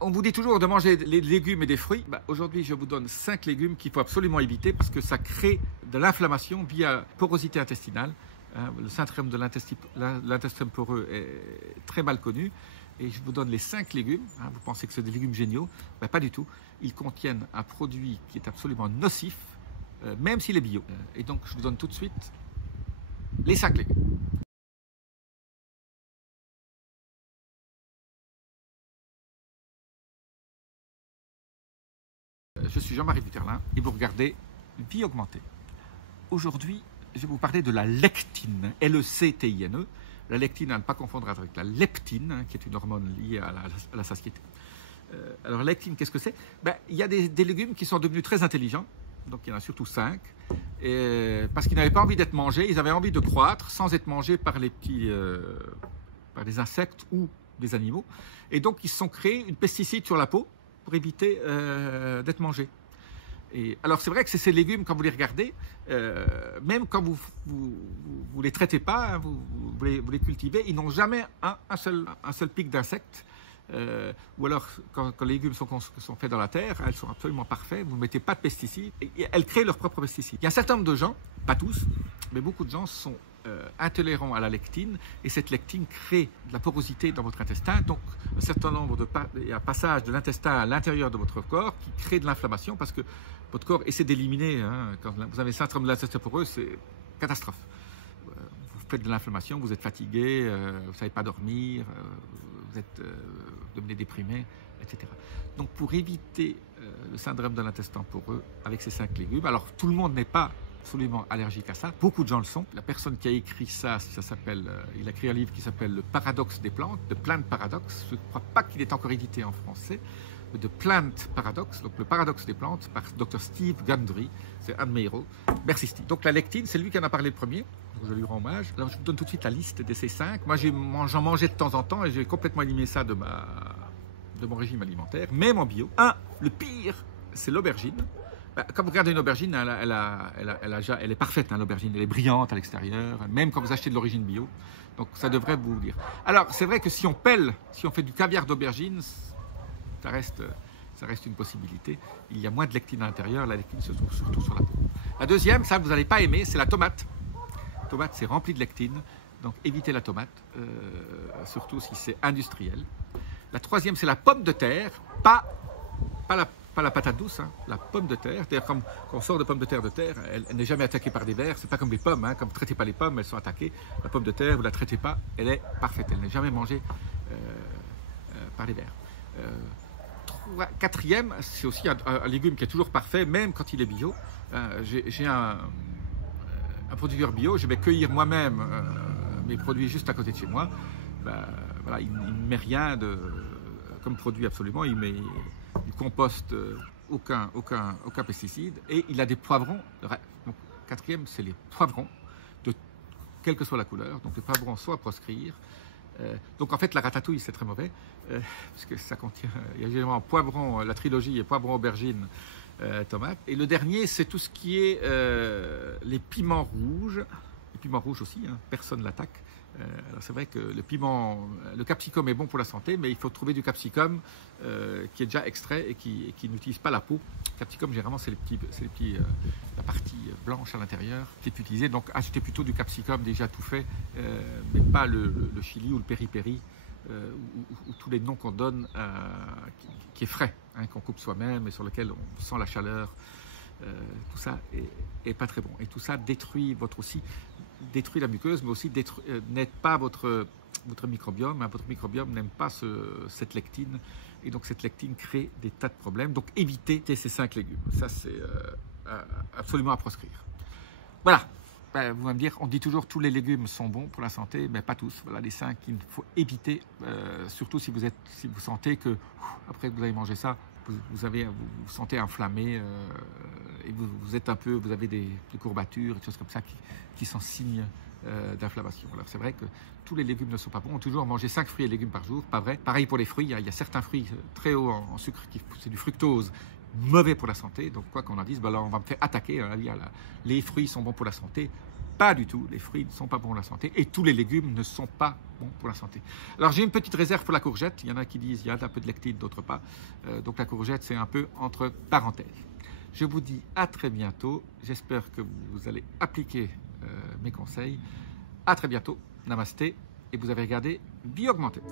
On vous dit toujours de manger des légumes et des fruits. Aujourd'hui, je vous donne 5 légumes qu'il faut absolument éviter parce que ça crée de l'inflammation via porosité intestinale. Le syndrome de l'intestin poreux est très mal connu. Et je vous donne les 5 légumes. Vous pensez que c'est des légumes géniaux? Pas du tout. Ils contiennent un produit qui est absolument nocif, même s'il est bio. Et donc, je vous donne tout de suite les 5 légumes. Je suis Jean-Marie Buterlin et vous regardez Vie augmentée. Aujourd'hui, je vais vous parler de la lectine, L-E-C-T-I-N-E. La lectine, à ne pas confondre avec la leptine, qui est une hormone liée à la satiété. Alors, la lectine, qu'est-ce que c'est? Il y a des légumes qui sont devenus très intelligents, donc il y en a surtout 5, parce qu'ils n'avaient pas envie d'être mangés, ils avaient envie de croître sans être mangés par par des insectes ou des animaux. Et donc, ils se sont créés une pesticide sur la peau pour éviter d'être mangés. Et alors c'est vrai que ces légumes, quand vous les regardez, même quand vous les traitez pas, vous les cultivez, ils n'ont jamais un seul pic d'insectes. Ou alors quand les légumes sont faits dans la terre, elles sont absolument parfaites, vous ne mettez pas de pesticides, et elles créent leurs propres pesticides. Il y a un certain nombre de gens, pas tous, mais beaucoup de gens sont intolérants à la lectine, et cette lectine crée de la porosité dans votre intestin, donc un certain nombre il y a un passage de l'intestin à l'intérieur de votre corps qui crée de l'inflammation parce que votre corps essaie d'éliminer, quand vous avez le syndrome de l'intestin poreux, c'est catastrophe. Vous faites de l'inflammation, vous êtes fatigué, vous ne savez pas dormir, vous devenez déprimé, etc. Donc pour éviter le syndrome de l'intestin poreux avec ces 5 légumes, alors tout le monde n'est pas absolument allergique à ça. Beaucoup de gens le sont. La personne qui a écrit ça s'appelle, il a écrit un livre qui s'appelle Le Paradoxe des plantes, The Plant Paradox. Je ne crois pas qu'il est encore édité en français. The Plant Paradox, donc le paradoxe des plantes, par Dr. Steve Gundry. C'est un de mes héros. Merci Steve. Donc la lectine, c'est lui qui en a parlé le premier. Donc je lui rends hommage. Alors je vous donne tout de suite la liste de ces 5. Moi, j'en mangeais de temps en temps et j'ai complètement éliminé ça de mon régime alimentaire, même en bio. Le pire, c'est l'aubergine. Quand vous regardez une aubergine, elle est parfaite, l'aubergine, elle est brillante à l'extérieur, même quand vous achetez de l'origine bio. Donc ça devrait vous dire. Alors c'est vrai que si on fait du caviar d'aubergine, ça reste une possibilité. Il y a moins de lectine à l'intérieur, la lectine se trouve surtout sur la peau. La deuxième, ça vous n'allez pas aimer, c'est la tomate. La tomate, c'est rempli de lectine, donc évitez la tomate, surtout si c'est industriel. La troisième, c'est la pomme de terre, pas la patate douce, la pomme de terre. D'ailleurs, quand on sort de pommes de terre, elle n'est jamais attaquée par des vers. C'est pas comme les pommes, quand vous ne traitez pas les pommes, elles sont attaquées. La pomme de terre, vous ne la traitez pas, elle est parfaite. Elle n'est jamais mangée par les vers. Quatrième, c'est aussi un légume qui est toujours parfait, même quand il est bio. J'ai un producteur bio, je vais cueillir moi-même mes produits juste à côté de chez moi. Voilà, il ne met rien comme produit absolument, il met du compost, aucun pesticide, et il a des poivrons. Donc, quatrième, c'est les poivrons, quelle que soit la couleur. Donc les poivrons sont à proscrire. Donc en fait, la ratatouille, c'est très mauvais, parce que ça contient, il y a généralement poivron, la trilogie est poivron, aubergine, tomate. Et le dernier, c'est tout ce qui est les piments rouges. Les piments rouges aussi, personne ne l'attaque. Alors c'est vrai que le capsicum est bon pour la santé, mais il faut trouver du capsicum qui est déjà extrait et qui n'utilise pas la peau. Le capsicum, généralement, c'est la partie blanche à l'intérieur qui est utilisée. Donc achetez plutôt du capsicum déjà tout fait, mais pas le chili ou le peri-peri, ou tous les noms qu'on donne, qui est frais, qu'on coupe soi-même et sur lequel on sent la chaleur. Tout ça est pas très bon. Et tout ça détruit la muqueuse, mais aussi n'aide pas votre microbiome. Votre microbiome n'aime pas cette lectine, et donc cette lectine crée des tas de problèmes. Donc évitez ces 5 légumes. Ça, c'est absolument à proscrire. Voilà. Vous allez me dire, on dit toujours tous les légumes sont bons pour la santé, mais pas tous. Voilà les 5 qu'il faut éviter, surtout si vous sentez que après que vous avez mangé ça, vous vous sentez inflammé, et vous avez des courbatures, des choses comme ça qui sont signes d'inflammation. Alors c'est vrai que tous les légumes ne sont pas bons. On peut toujours manger 5 fruits et légumes par jour, pas vrai. Pareil pour les fruits, il y a certains fruits très hauts en sucre, c'est du fructose, mauvais pour la santé. Donc quoi qu'on en dise, là on va me faire attaquer. Les fruits sont bons pour la santé. pas du tout. Les fruits ne sont pas bons pour la santé et tous les légumes ne sont pas bons pour la santé. Alors j'ai une petite réserve pour la courgette. Il y en a qui disent qu'il y a un peu de lectine, d'autres pas. Donc la courgette, c'est un peu entre parenthèses. Je vous dis à très bientôt. J'espère que vous allez appliquer mes conseils. À très bientôt. Namasté. Et vous avez regardé Vie Augmentée.